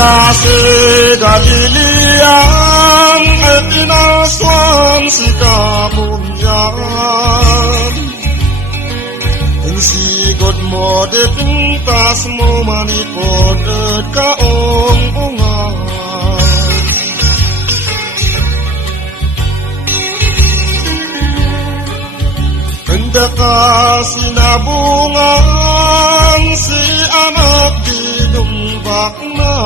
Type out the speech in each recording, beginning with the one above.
Kasi Galilean ay pinaswan si Kamunyan. Ang sigod mo di pintas mo manipod at kaong-ungan. Handa ka sinabungan si anak dinumbak na.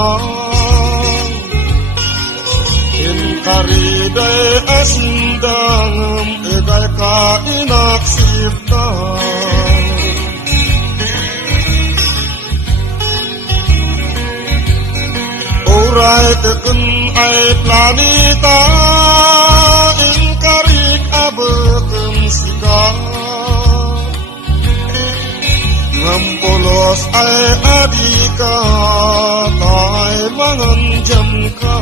Kariday asindangam egay ka inaksipta. Oray tekun ay planeta inkarik abekem sika. Ngampolos ay adika tay manganjam ka.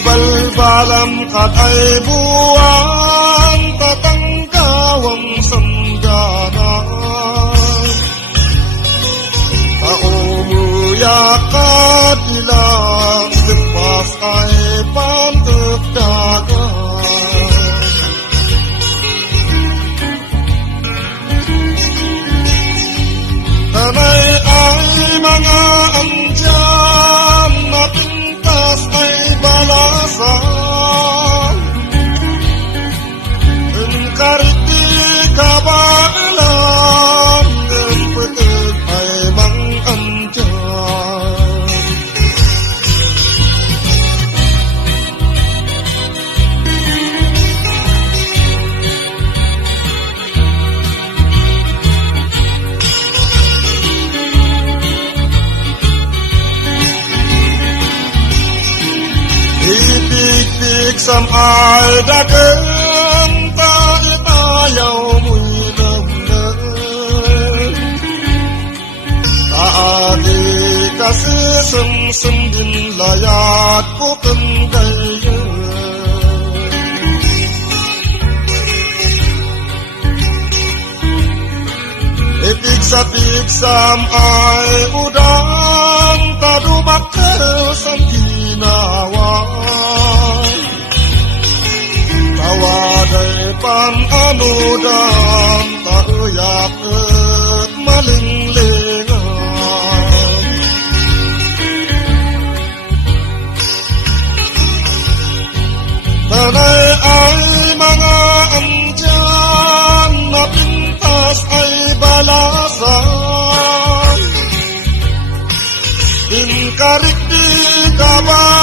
Balbalam kat ay buwan tatanggawang sanggana. Paumuya kat ilang lepas ay pantagdagan. Tanay ay mga andyan na pintas ay balasan. Engkariti kabalan ng petek ay mangandyan. Itik-tik samay dagen ta itayaw mo'y damnan. Taagi kasi sem-sem din layat ko kang gayan. Itik sa tiksam ay udang tadumakal sang ginawan. Tawaday pananudan tauyap at malinglingan. Tanay ay mga andyan na pintas ay balasan. Inkarik di kaban